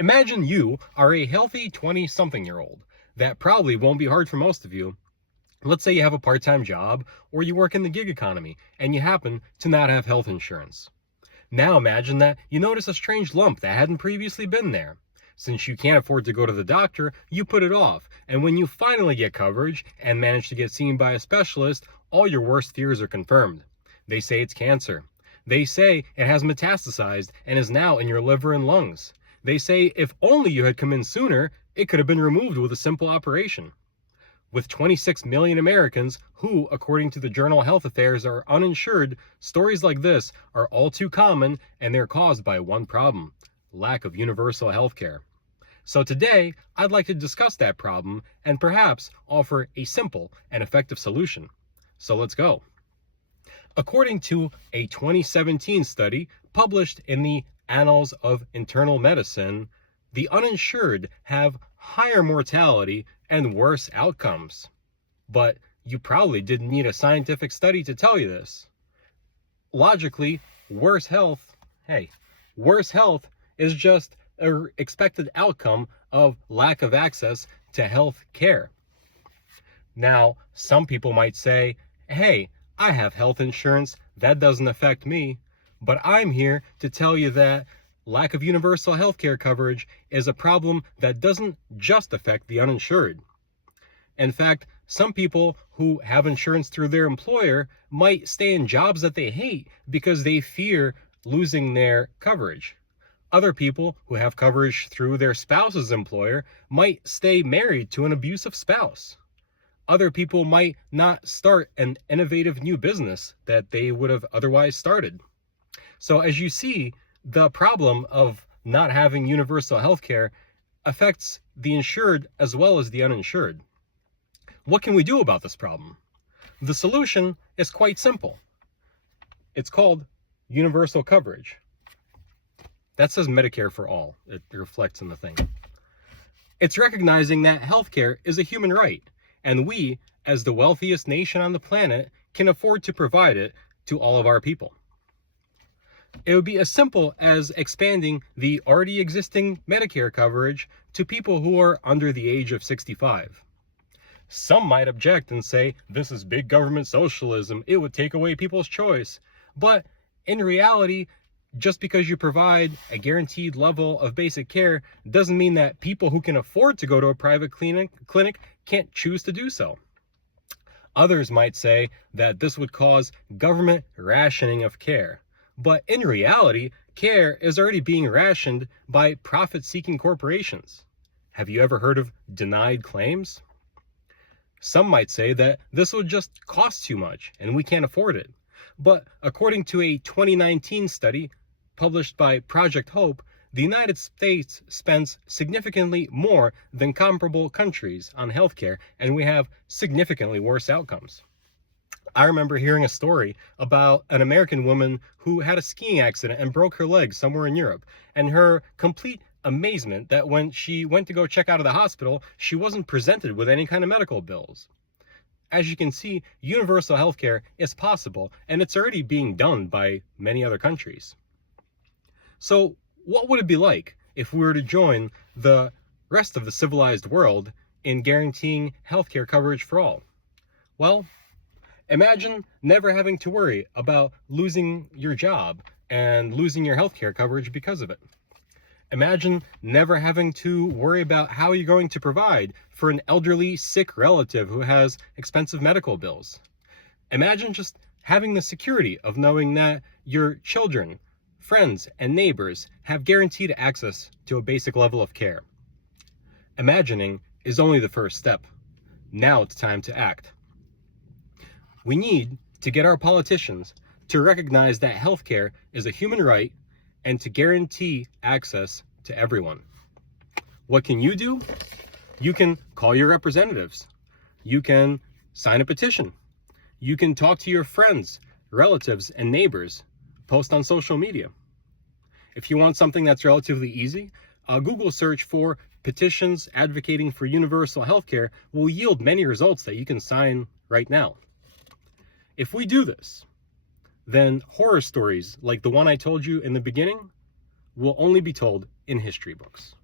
Imagine you are a healthy 20-something-year-old. That probably won't be hard for most of you. Let's say you have a part-time job or you work in the gig economy and you happen to not have health insurance. Now imagine that you notice a strange lump that hadn't previously been there. Since you can't afford to go to the doctor, you put it off, and when you finally get coverage and manage to get seen by a specialist, all your worst fears are confirmed. They say it's cancer. They say it has metastasized and is now in your liver and lungs. They say if only you had come in sooner, it could have been removed with a simple operation. With 26 million Americans who, according to the journal Health Affairs, are uninsured, stories like this are all too common, and they're caused by one problem: lack of universal health care. So today, I'd like to discuss that problem and perhaps offer a simple and effective solution. So let's go. According to a 2017 study published in the Annals of Internal Medicine, the uninsured have higher mortality and worse outcomes. But you probably didn't need a scientific study to tell you this. Logically, worse health is just an expected outcome of lack of access to health care. Now, some people might say, hey, I have health insurance, that doesn't affect me. But I'm here to tell you that lack of universal health care coverage is a problem that doesn't just affect the uninsured. In fact, some people who have insurance through their employer might stay in jobs that they hate because they fear losing their coverage. Other people who have coverage through their spouse's employer might stay married to an abusive spouse. Other people might not start an innovative new business that they would have otherwise started. So as you see, the problem of not having universal health care affects the insured as well as the uninsured. What can we do about this problem? The solution is quite simple. It's called universal coverage. That says Medicare for all. It reflects in the thing. It's recognizing that healthcare is a human right, and we, as the wealthiest nation on the planet, can afford to provide it to all of our people. It would be as simple as expanding the already existing Medicare coverage to people who are under the age of 65. Some might object and say, this is big government socialism, it would take away people's choice. But in reality, just because you provide a guaranteed level of basic care doesn't mean that people who can afford to go to a private clinic can't choose to do so. Others might say that this would cause government rationing of care. But in reality, care is already being rationed by profit-seeking corporations. Have you ever heard of denied claims? Some might say that this would just cost too much and we can't afford it. But according to a 2019 study published by Project Hope, the United States spends significantly more than comparable countries on healthcare, and we have significantly worse outcomes. I remember hearing a story about an American woman who had a skiing accident and broke her leg somewhere in Europe, and her complete amazement that when she went to go check out of the hospital, she wasn't presented with any kind of medical bills. As you can see, universal healthcare is possible, and it's already being done by many other countries. So what would it be like if we were to join the rest of the civilized world in guaranteeing healthcare coverage for all? Well, imagine never having to worry about losing your job and losing your healthcare coverage because of it. Imagine never having to worry about how you're going to provide for an elderly, sick relative who has expensive medical bills. Imagine just having the security of knowing that your children, friends, and neighbors have guaranteed access to a basic level of care. Imagining is only the first step. Now it's time to act. We need to get our politicians to recognize that healthcare is a human right and to guarantee access to everyone. What can you do? You can call your representatives. You can sign a petition. You can talk to your friends, relatives, and neighbors. Post on social media. If you want something that's relatively easy, a Google search for petitions advocating for universal healthcare will yield many results that you can sign right now. If we do this, then horror stories like the one I told you in the beginning will only be told in history books.